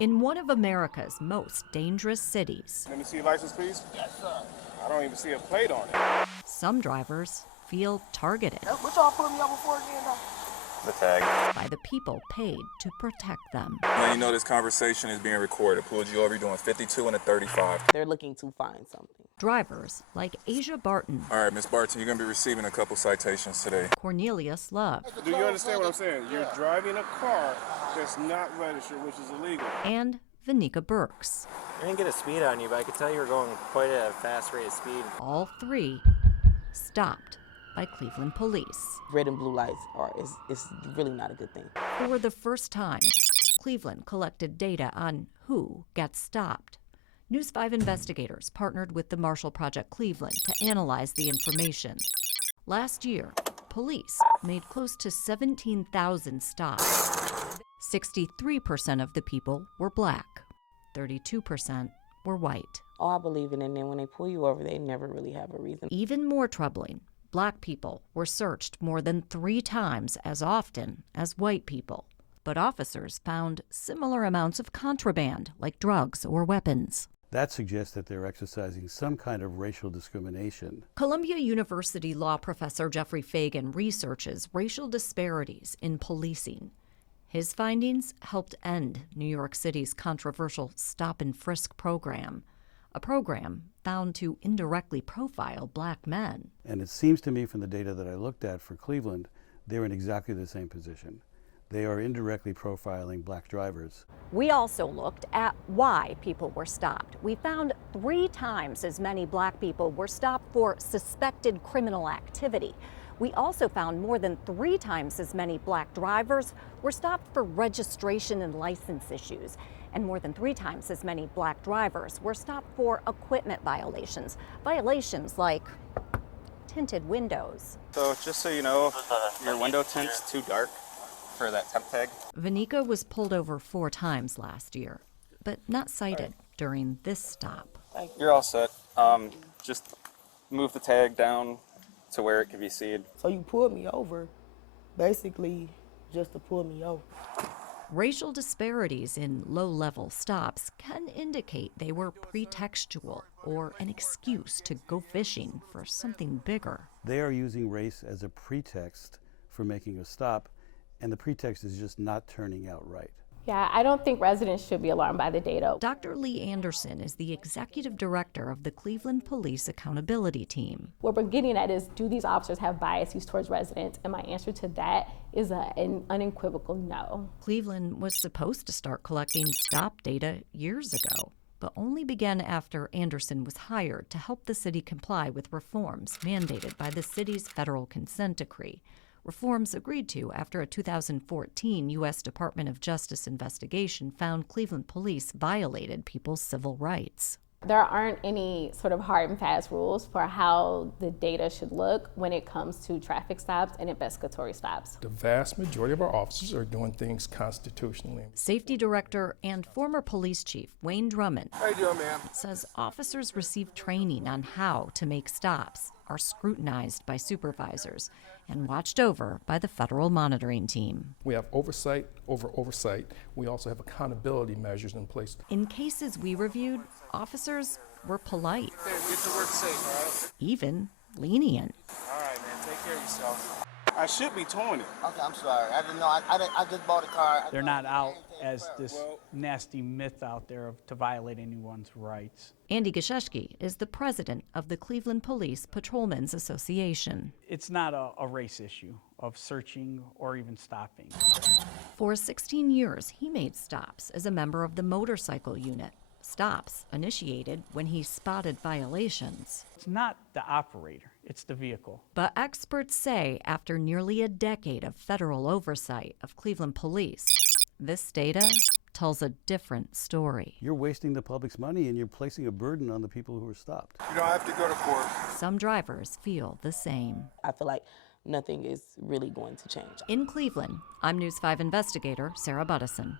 In one of America's most dangerous cities, Let me see your license, please. Yes, sir. I don't even see a plate on it. some drivers feel targeted What y'all put me over for again, though? The tag. by the people paid to protect them. Now you know this conversation is being recorded. Pulled you over, you're doing 52 and a 35. They're looking to find something. Drivers like Asia Barton, All right, Miss Barton, you're going to be receiving a couple citations today. Cornelius Love, Do you understand what I'm saying? You're driving a car that's not registered, which is illegal. and Vanika Burks. I didn't get a speed on you, but I could tell you were going quite at a fast rate of speed. All three stopped by Cleveland police. Red and blue lights it's really not a good thing. For the first time, Cleveland collected data on who gets stopped. News 5 investigators partnered with the Marshall Project Cleveland to analyze the information. Last year, police made close to 17,000 stops. 63% of the people were black. 32% were white. Oh, I believe it, and then when they pull you over, they never really have a reason. Even more troubling, black people were searched more than 3 times as often as white people. But officers found similar amounts of contraband, like drugs or weapons. That suggests that they're exercising some kind of racial discrimination. Columbia University law professor Jeffrey Fagan researches racial disparities in policing. His findings helped end New York City's controversial stop and frisk program, a program found to indirectly profile black men. And it seems to me from the data that I looked at for Cleveland, they're in exactly the same position. They are indirectly profiling black drivers. We also looked at why people were stopped. We found 3 times as many black people were stopped for suspected criminal activity. We also found more than 3 times as many black drivers were stopped for registration and license issues. And more than 3 times as many black drivers were stopped for equipment violations. Violations like tinted windows. So just so you know, your window tint's too dark for that temp tag. Vanika was pulled over 4 times last year, but not cited during this stop. You're all set. Just move the tag down to where it can be seen. So you pulled me over, basically just to pull me over. Racial disparities in low-level stops can indicate they were pretextual or an excuse to go fishing for something bigger. They are using race as a pretext for making a stop, and the pretext is just not turning out right. Yeah, I don't think residents should be alarmed by the data. Dr. Lee Anderson is the executive director of the Cleveland Police Accountability Team. What we're getting at is, do these officers have biases towards residents? And my answer to that is an unequivocal no. Cleveland was supposed to start collecting stop data years ago, but only began after Anderson was hired to help the city comply with reforms mandated by the city's federal consent decree. Reforms agreed to after a 2014 U.S. Department of Justice investigation found Cleveland police violated people's civil rights. There aren't any sort of hard and fast rules for how the data should look when it comes to traffic stops and investigatory stops. The vast majority of our officers are doing things constitutionally. Safety Director and former police chief Wayne Drummond How you doing, ma'am? says officers receive training on how to make stops, are scrutinized by supervisors, and watched over by the federal monitoring team. We have oversight over oversight. We also have accountability measures in place. In cases we reviewed, officers were polite, Get to work safe, all right? even lenient. All right, man. Take care of yourself. I should be towing it. Okay, I'm sorry. I didn't know. I just bought a car. They're not out as this nasty myth out there to violate anyone's rights. Andy Gasheshki is the president of the Cleveland Police Patrolmen's Association. It's not a race issue of searching or even stopping. For 16 years, he made stops as a member of the motorcycle unit. Stops initiated when he spotted violations. It's not the operator, it's the vehicle. But experts say after nearly a decade of federal oversight of Cleveland police, this data tells a different story. You're wasting the public's money and you're placing a burden on the people who are stopped. You don't have to go to court. Some drivers feel the same. I feel like nothing is really going to change. In Cleveland, I'm News 5 investigator Sarah Buttison.